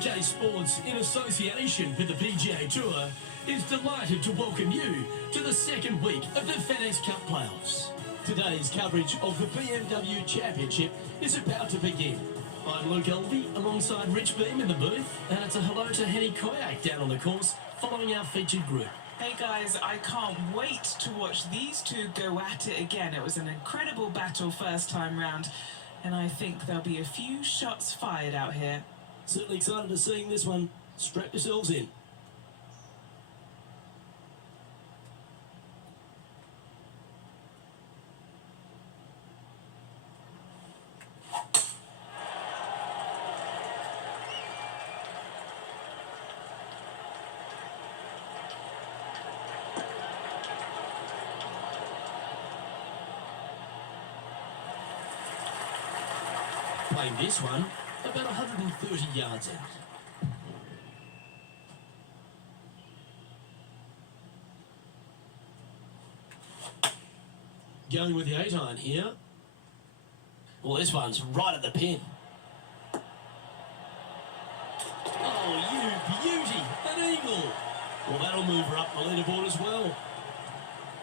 OK Sports, in association with the PGA Tour, is delighted to welcome you to the second week of the FedEx Cup playoffs. Today's coverage of the BMW Championship is about to begin. I'm Luke Elvey alongside Rich Beam in the booth, and it's a hello to Henny Koyak down on the course following our featured group. Hey guys, I can't wait to watch these two go at it again. It was an incredible battle first time round, and I think there'll be a few shots fired out here. Certainly excited to seeing this one. Strap yourselves in. Playing this one about 130 yards out. Going with the 8-iron here. Well, this one's right at the pin. Oh, you beauty! An eagle! Well, that'll move her up the leaderboard as well.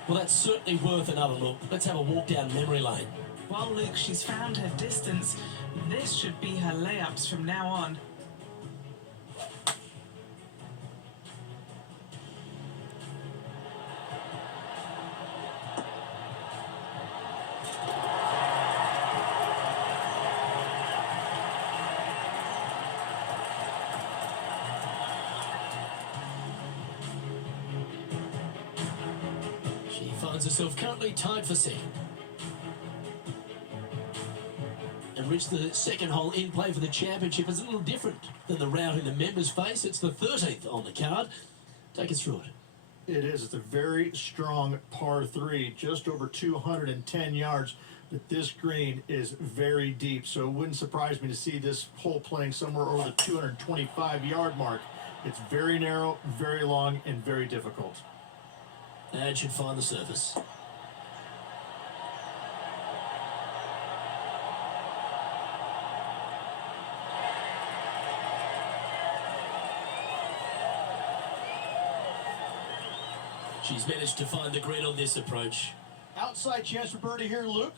Well, that's certainly worth another look. Let's have a walk down memory lane. Well, Luke, she's found her distance. This should be her layups from now on. She finds herself currently tied for second. And Rich, the second hole in play for the championship is a little different than the round in the members face. It's the 13th on the card. Take us through it. It is. It's a very strong par 3, just over 210 yards. But this green is very deep, so it wouldn't surprise me to see this hole playing somewhere over the 225-yard mark. It's very narrow, very long, and very difficult. And should find the surface. She's managed to find the green on this approach. Outside chance for birdie here, Luke.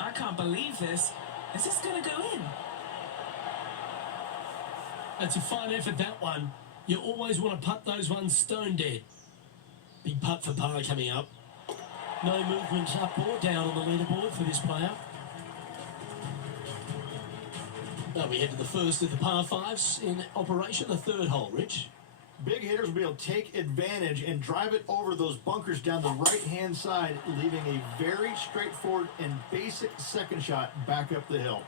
I can't believe this. Is this going to go in? That's a fine effort, that one. You always want to putt those ones stone dead. Big putt for par coming up. No movement up or down on the leaderboard for this player. Now we head to the first of the par 5s in operation, the third hole, Rich. Big hitters will be able to take advantage and drive it over those bunkers down the right-hand side, leaving a very straightforward and basic second shot back up the hill.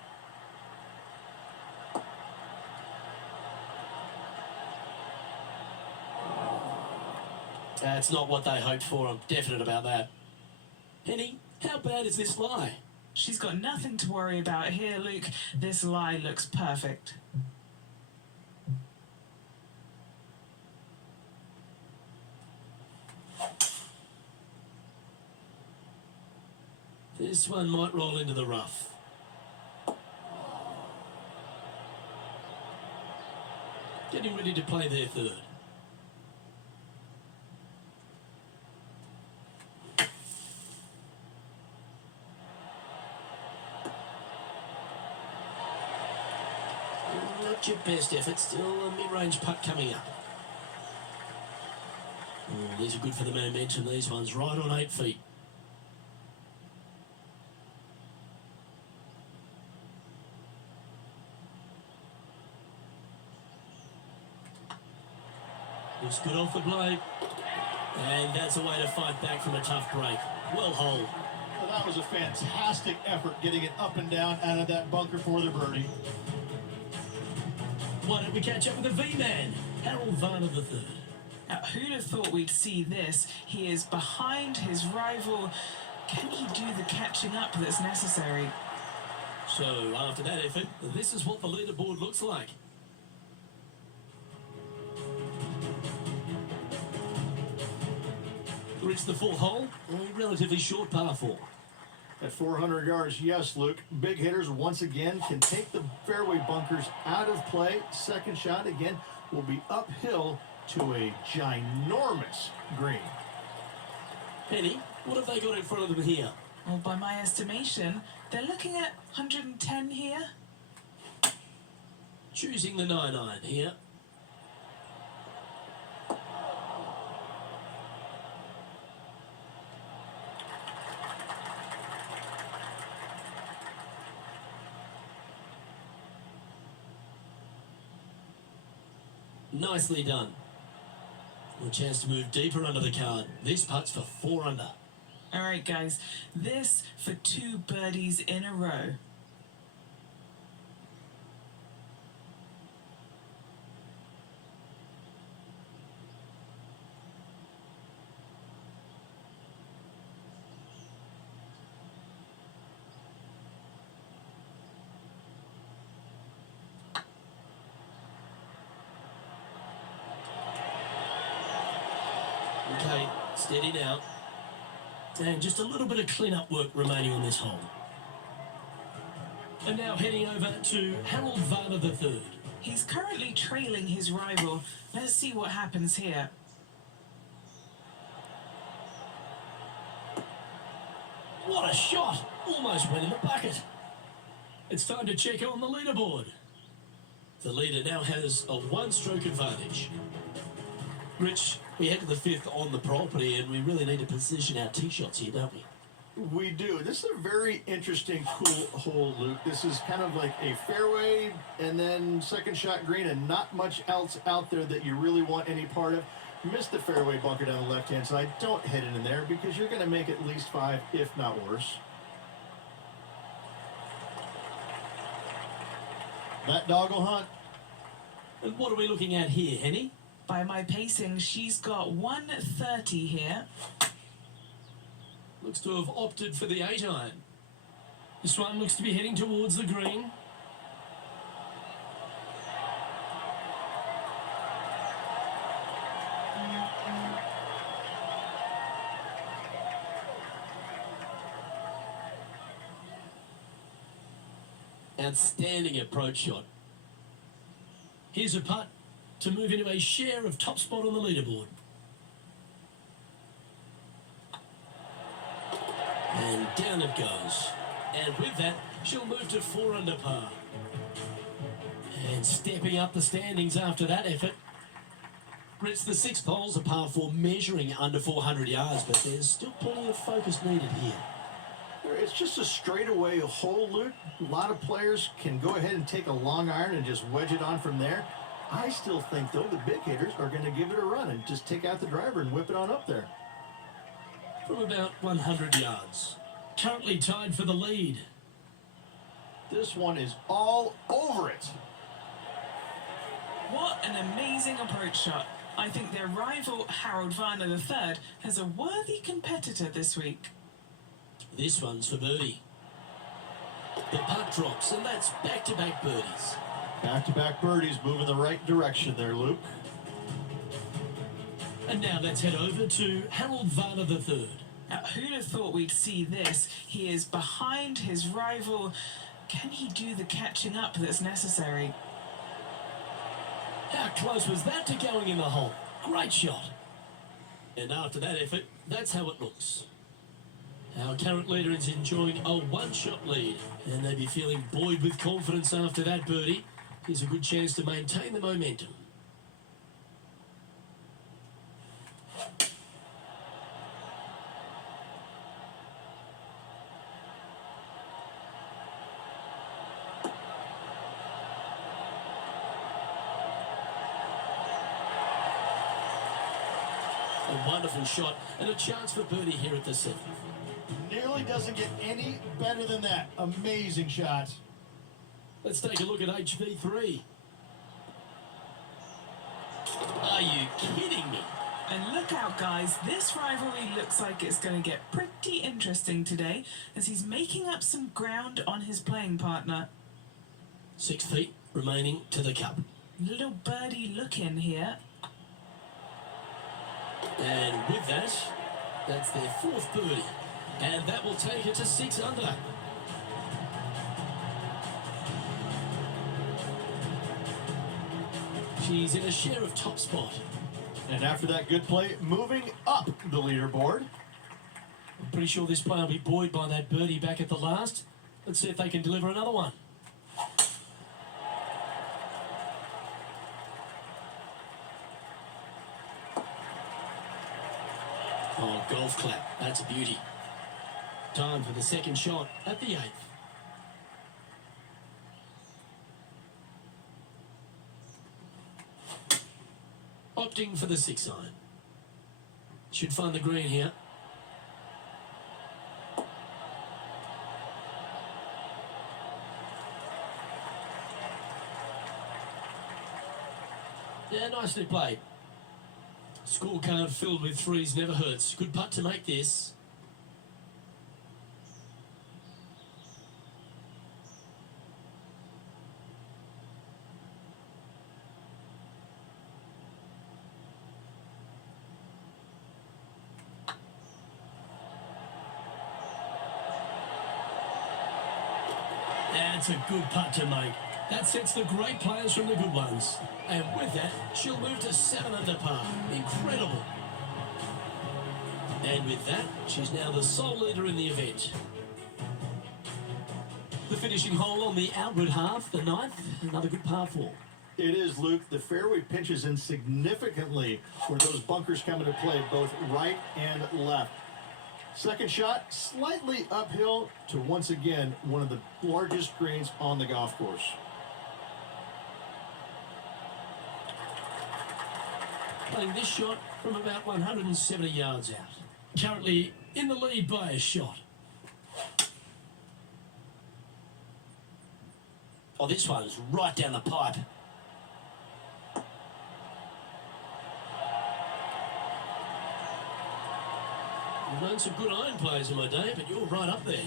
That's not what they hoped for. I'm definite about that. Henny, how bad is this lie? She's got nothing to worry about here, Luke. This lie looks perfect. This one might roll into the rough. Getting ready to play their third. Not your best effort, still a mid-range putt coming up. Oh, these are good for the momentum, these ones, right on 8 feet. Looks good off the blade. And that's a way to fight back from a tough break. Well holed. Well, that was a fantastic effort getting it up and down out of that bunker for the birdie. Why don't we catch up with the V-Man, Harold Varner III. Now, who'd have thought we'd see this? He is behind his rival. Can he do the catching up that's necessary? So, after that effort, this is what the leaderboard looks like. Reached the fourth hole, a relatively short par 4. At 400 yards, yes, Luke. Big hitters, once again, can take the fairway bunkers out of play. Second shot, again, will be uphill to a ginormous green. Penny, what have they got in front of them here? Well, by my estimation, they're looking at 110 here. Choosing the 9-iron here. Nicely done. A chance to move deeper under the card. This putt's for 4 under. All right, guys, this for 2 birdies in a row. Okay, steady now. And just a little bit of clean-up work remaining on this hole. And now heading over to Harold Varner III. He's currently trailing his rival. Let's see what happens here. What a shot! Almost went in the bucket. It's time to check on the leaderboard. The leader now has a 1-stroke advantage. Rich, we head to the 5th on the property, and we really need to position our tee shots here, don't we? We do. This is a very interesting, cool hole, Luke. This is kind of like a fairway and then second shot green and not much else out there that you really want any part of. Missed the fairway bunker down the left-hand side. Don't hit it in there because you're going to make at least 5, if not worse. That dog will hunt. And what are we looking at here, Henny? By my pacing, she's got 130 here. Looks to have opted for the 8-iron. This one looks to be heading towards the green. Outstanding approach shot. Here's a putt to move into a share of top spot on the leaderboard. And down it goes. And with that, she'll move to 4 under par. And stepping up the standings after that effort. It's the 6th hole's a par 4 measuring under 400 yards, but there's still plenty of focus needed here. It's just a straightaway hole, Luke. A lot of players can go ahead and take a long iron and just wedge it on from there. I still think, though, the big hitters are going to give it a run and just take out the driver and whip it on up there. From about 100 yards. Currently tied for the lead. This one is all over it. What an amazing approach shot. I think their rival, Harold Varner III, has a worthy competitor this week. This one's for birdie. The putt drops, and that's back-to-back birdies. Back-to-back birdies moving the right direction there, Luke. And now let's head over to Harold Varner III. Now, who'd have thought we'd see this? He is behind his rival. Can he do the catching up that's necessary? How close was that to going in the hole? Great shot. And after that effort, that's how it looks. Our current leader is enjoying a 1-shot lead, and they'd be feeling buoyed with confidence after that birdie. Here's a good chance to maintain the momentum. A wonderful shot and a chance for birdie here at the 7th. Nearly doesn't get any better than that. Amazing shot. Let's take a look at HV3. Are you kidding me? And look out, guys. This rivalry looks like it's going to get pretty interesting today as he's making up some ground on his playing partner. 6 feet remaining to the cup. Little birdie look in here. And with that, that's their 4th birdie. And that will take it to 6 under. She's in a share of top spot. And after that good play, moving up the leaderboard. I'm pretty sure this player will be buoyed by that birdie back at the last. Let's see if they can deliver another one. Oh, golf clap. That's a beauty. Time for the second shot at the 8th. Opting for the 6 iron. Should find the green here. Yeah, nicely played. Scorecard filled with threes never hurts. Good putt to make this. That's a good putt to make. That sets the great players from the good ones. And with that, she'll move to 7 under par. Incredible. And with that, she's now the sole leader in the event. The finishing hole on the outward half, the 9th, another good par 4. It is, Luke. The fairway pinches in significantly where those bunkers come into play, both right and left. Second shot, slightly uphill to once again one of the largest greens on the golf course. Playing this shot from about 170 yards out. Currently in the lead by a shot. Oh, this one's right down the pipe. I've known some good iron players in my day, but you're right up there.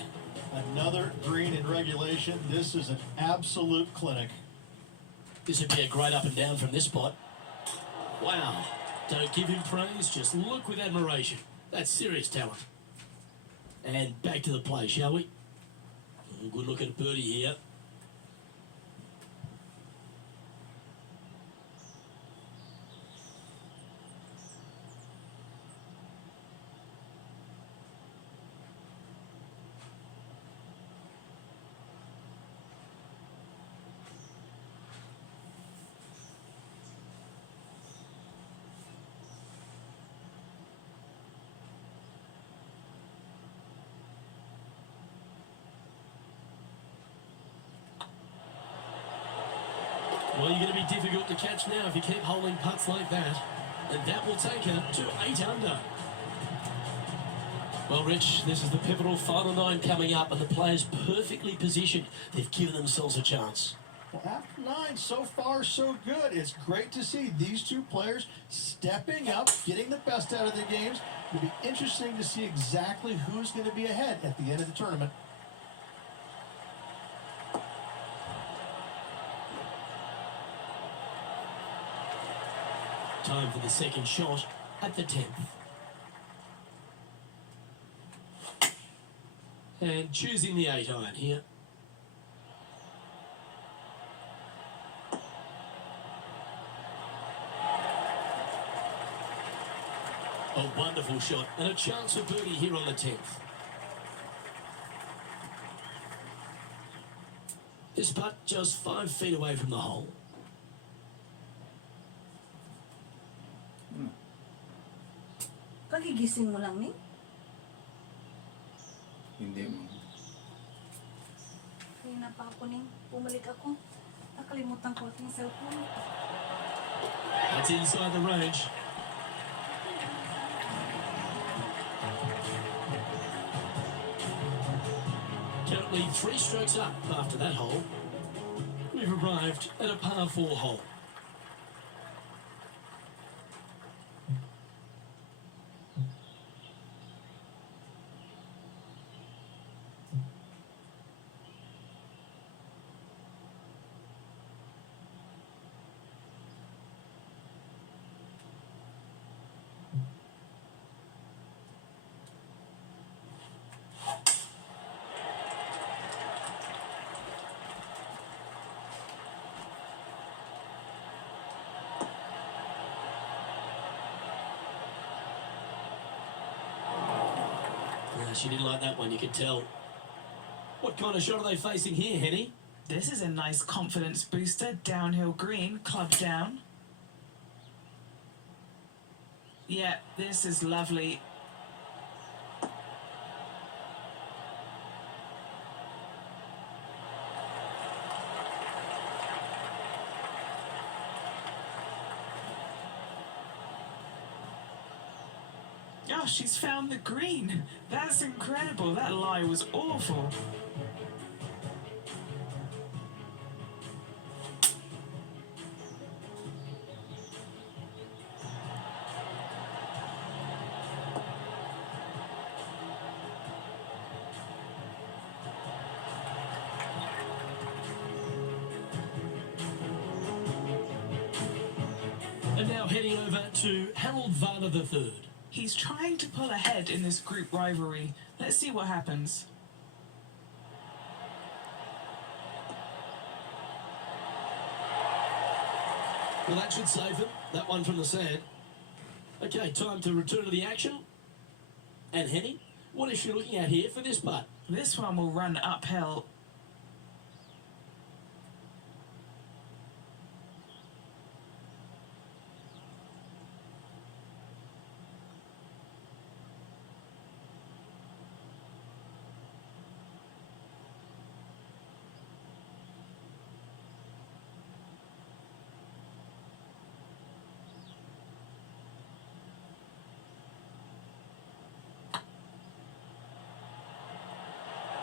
Another green in regulation. This is an absolute clinic. This would be a great up and down from this spot. Wow. Don't give him praise, just look with admiration. That's serious talent. And back to the play, shall we? Good look at birdie here. Well, you're going to be difficult to catch now if you keep holding putts like that. And that will take her to 8 under. Well, Rich, this is the pivotal final 9 coming up, and the players perfectly positioned. They've given themselves a chance. Well, after 9, so far so good. It's great to see these two players stepping up, getting the best out of their games. It'll be interesting to see exactly who's going to be ahead at the end of the tournament. Time for the second shot at the 10th. And choosing the 8 iron here. A wonderful shot and a chance for birdie here on the 10th. This putt just 5 feet away from the hole. Kagigising mo lang, Ning? Hindi mo. Kanina pa ako, Ning. Bumalik ako. Nakalimutan ko aking cellphone. That's inside the range. currently 3 strokes up after that hole. We've arrived at a par 4 hole. She didn't like that one, you could tell. What kind of shot are they facing here, Henny? This is a nice confidence booster. Downhill green, club down. Yeah, this is lovely. Oh, she's found the green. That's incredible. That lie was awful. And now heading over to Harold Varner III. He's trying to pull ahead in this group rivalry. Let's see what happens. Well, that should save him. That one from the sand. Okay, time to return to the action. And Henny, what is she looking at here for this putt? This one will run uphill.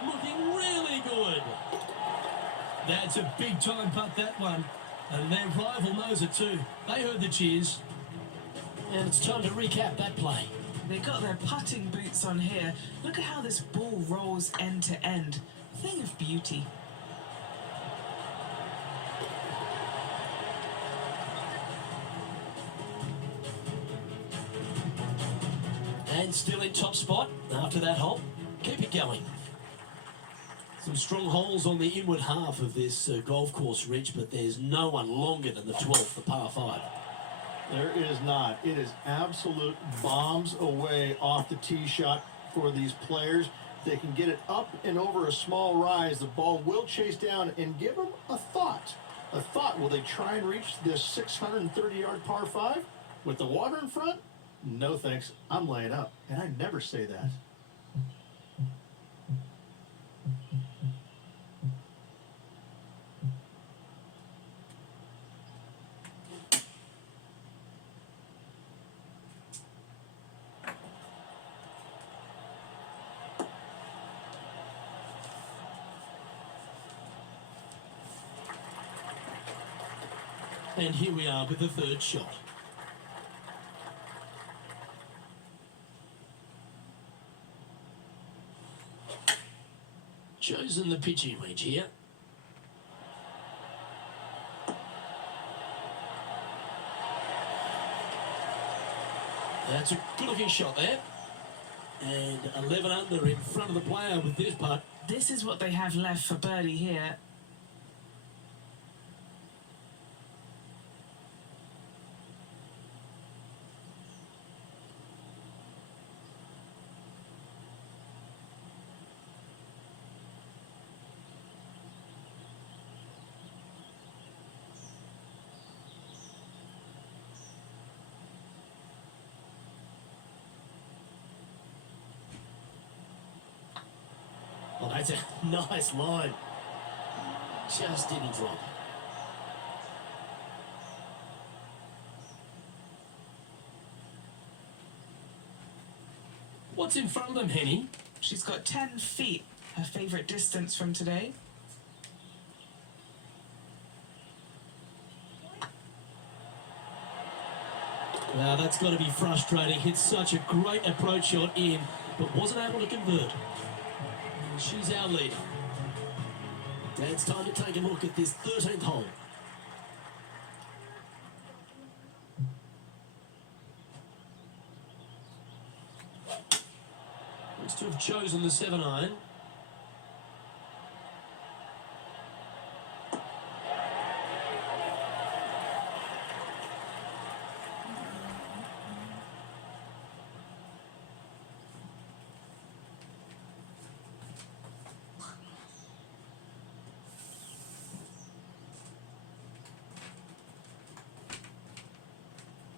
Looking really good. That's a big time putt, that one. And their rival knows it too. They heard the cheers. And it's time to recap that play. They got their putting boots on here. Look at how this ball rolls end to end. Thing of beauty. And still in top spot after that hole. Keep it going. Some strong holes on the inward half of this golf course, Rich, but there's no one longer than the 12th, the par 5. There is not. It is absolute bombs away off the tee shot for these players. They can get it up and over a small rise. The ball will chase down and give them a thought. A thought, will they try and reach this 630-yard par 5 with the water in front? No thanks. I'm laying up, and I never say that. And here we are with the third shot. Chosen the pitching range here. That's a good-looking shot there. And 11 under in front of the player with this putt. This is what they have left for birdie here. Well, that's a nice line. Just didn't drop. What's in front of them, Henny? She's got 10 feet her favourite distance from today. Now that's got to be frustrating. Hit such a great approach shot in, but wasn't able to convert. She's our leader. Now it's time to take a look at this 13th hole. Looks to have chosen the 7-iron.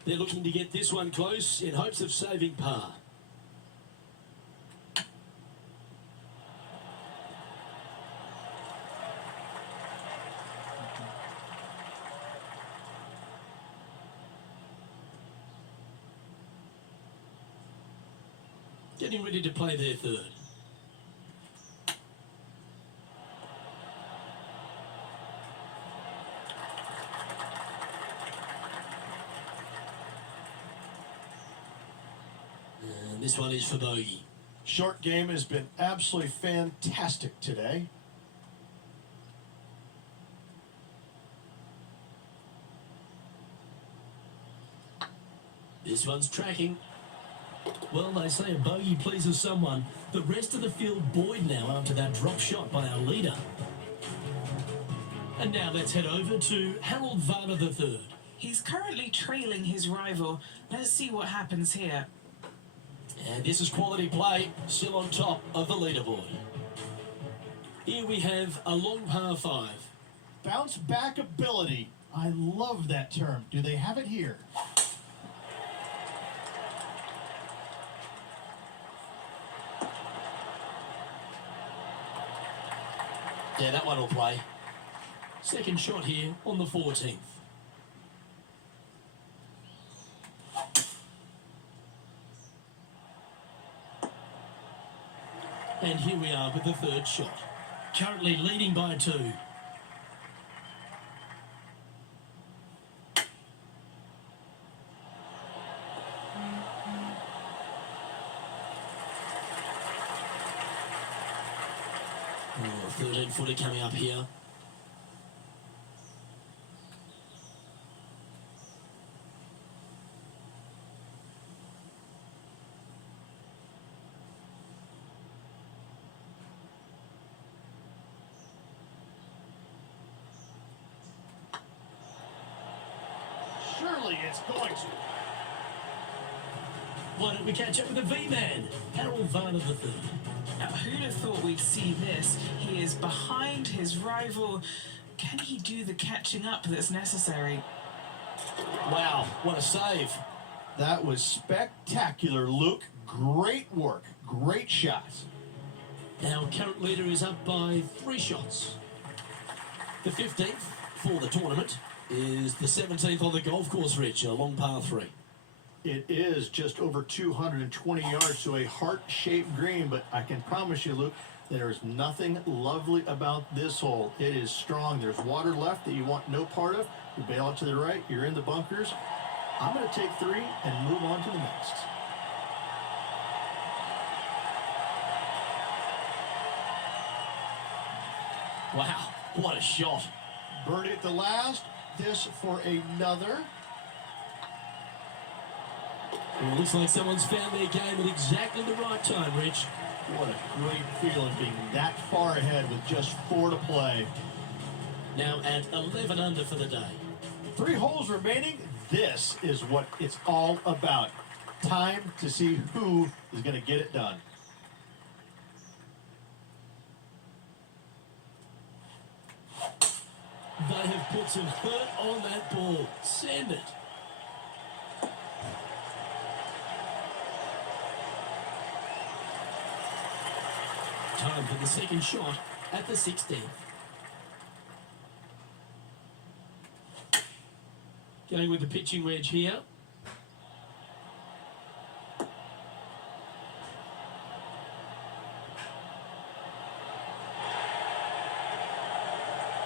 They're looking to get this one close in hopes of saving par. Getting ready to play their third. And this one is for bogey. Short game has been absolutely fantastic today. This one's tracking. Well, they say a bogey pleases someone. The rest of the field buoyed now after that drop shot by our leader. And now let's head over to Harold Varner III. He's currently trailing his rival. Let's see what happens here. And this is quality play, still on top of the leaderboard. Here we have a long par 5. Bounce back ability. I love that term. Do they have it here? Yeah, that one will play. Second shot here on the 14th. And here we are with the third shot. Currently leading by 2. Oh, 13-footer coming up here. Surely it's going to. Why don't we catch up with the V-Man, Harold Varner III. Now, who'd have thought we'd see this? He is behind his rival. Can he do the catching up that's necessary? Wow, what a save. That was spectacular, Luke. Great work. Great shot. Our current leader is up by 3 shots. The 15th for the tournament is the 17th on the golf course, Rich, a long par 3. It is just over 220 yards to a heart-shaped green, but I can promise you, Luke, there is nothing lovely about this hole. It is strong. There's water left that you want no part of. You bail out to the right. You're in the bunkers. I'm going to take 3 and move on to the next. Wow, what a shot. Birdie at the last. This for another. Well, looks like someone's found their game at exactly the right time, Rich. What a great feeling being that far ahead with just 4 to play. Now at 11 under for the day. 3 holes remaining. This is what it's all about. Time to see who is going to get it done. They have put some hurt on that ball. Send it. Time for the second shot at the 16th. Going with the pitching wedge here.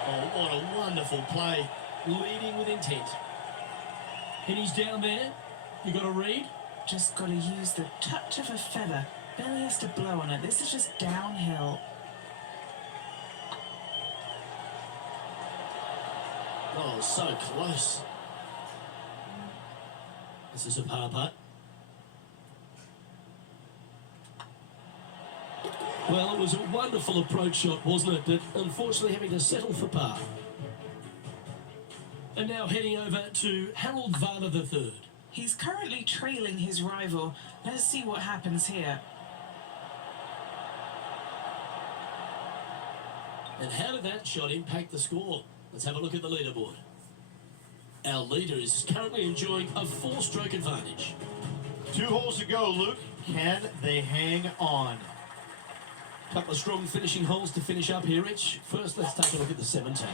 Oh, what a wonderful play. Leading with intent. And he's down there. You got to read. Just got to use the touch of a feather. Barely has to blow on it. This is just downhill. Oh, so close. This is a par putt. Well, it was a wonderful approach shot, wasn't it? But unfortunately having to settle for par. And now heading over to Harold Varner III. He's currently trailing his rival. Let's see what happens here. And how did that shot impact the score? Let's have a look at the leaderboard. Our leader is currently enjoying a 4-stroke advantage. 2 holes to go, Luke. Can they hang on? Couple of strong finishing holes to finish up here, Rich. First, let's take a look at the 17th.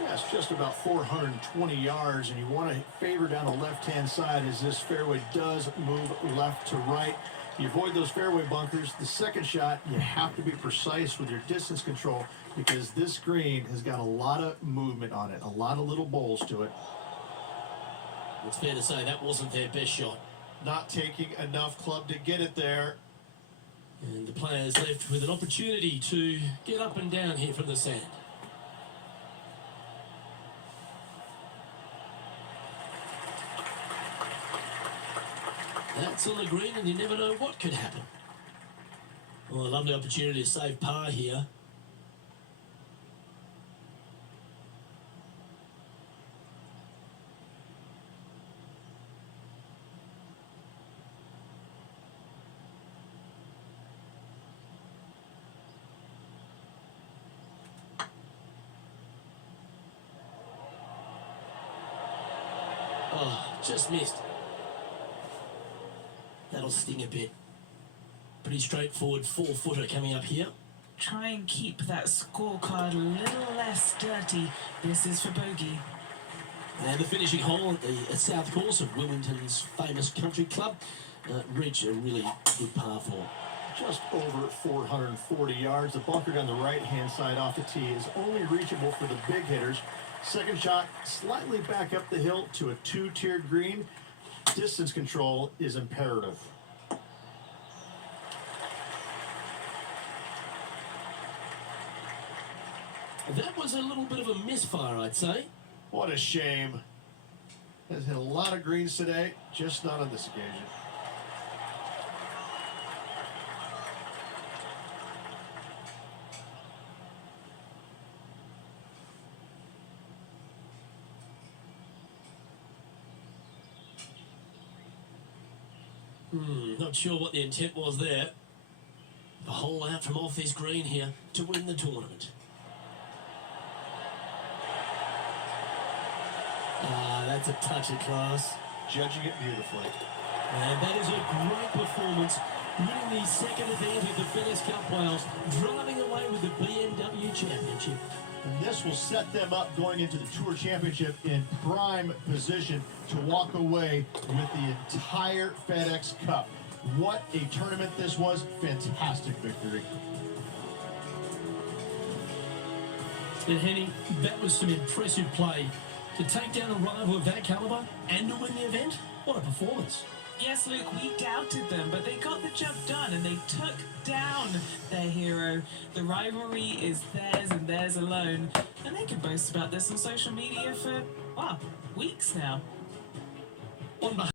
Yeah, it's just about 420 yards, and you want to favor down the left-hand side as this fairway does move left to right. You avoid those fairway bunkers. The second shot, you have to be precise with your distance control because this green has got a lot of movement on it, a lot of little bowls to it. It's fair to say that wasn't their best shot. Not taking enough club to get it there. And the players left with an opportunity to get up and down here from the sand. That's on the green and you never know what could happen. Well, a lovely opportunity to save par here. Oh, just missed. That'll sting a bit. Pretty straightforward 4-footer coming up here. Try and keep that scorecard a little less dirty. This is for bogey. And the finishing hole at the south course of Wilmington's famous country club. Reach a really good par 4. Just over 440 yards. The bunker down the right-hand side off the tee is only reachable for the big hitters. Second shot, slightly back up the hill to a 2-tiered green. Distance control is imperative. That was a little bit of a misfire, I'd say. What a shame. Has hit a lot of greens today, just not on this occasion. Not sure what the intent was there. The hole out from off this green here to win the tournament. That's a touch of class. Judging it beautifully. And that is a great performance. Winning the second event of the FedEx Cup Playoffs, driving away with the BMW Championship. And this will set them up going into the Tour Championship in prime position to walk away with the entire FedEx Cup. What a tournament this was. Fantastic victory. And Henny, that was some impressive play. To take down a rival of that caliber and to win the event, what a performance. Yes, Luke, we doubted them, but they got the job done and they took down their hero. The rivalry is theirs and theirs alone. And they can boast about this on social media for, well, weeks now. On behalf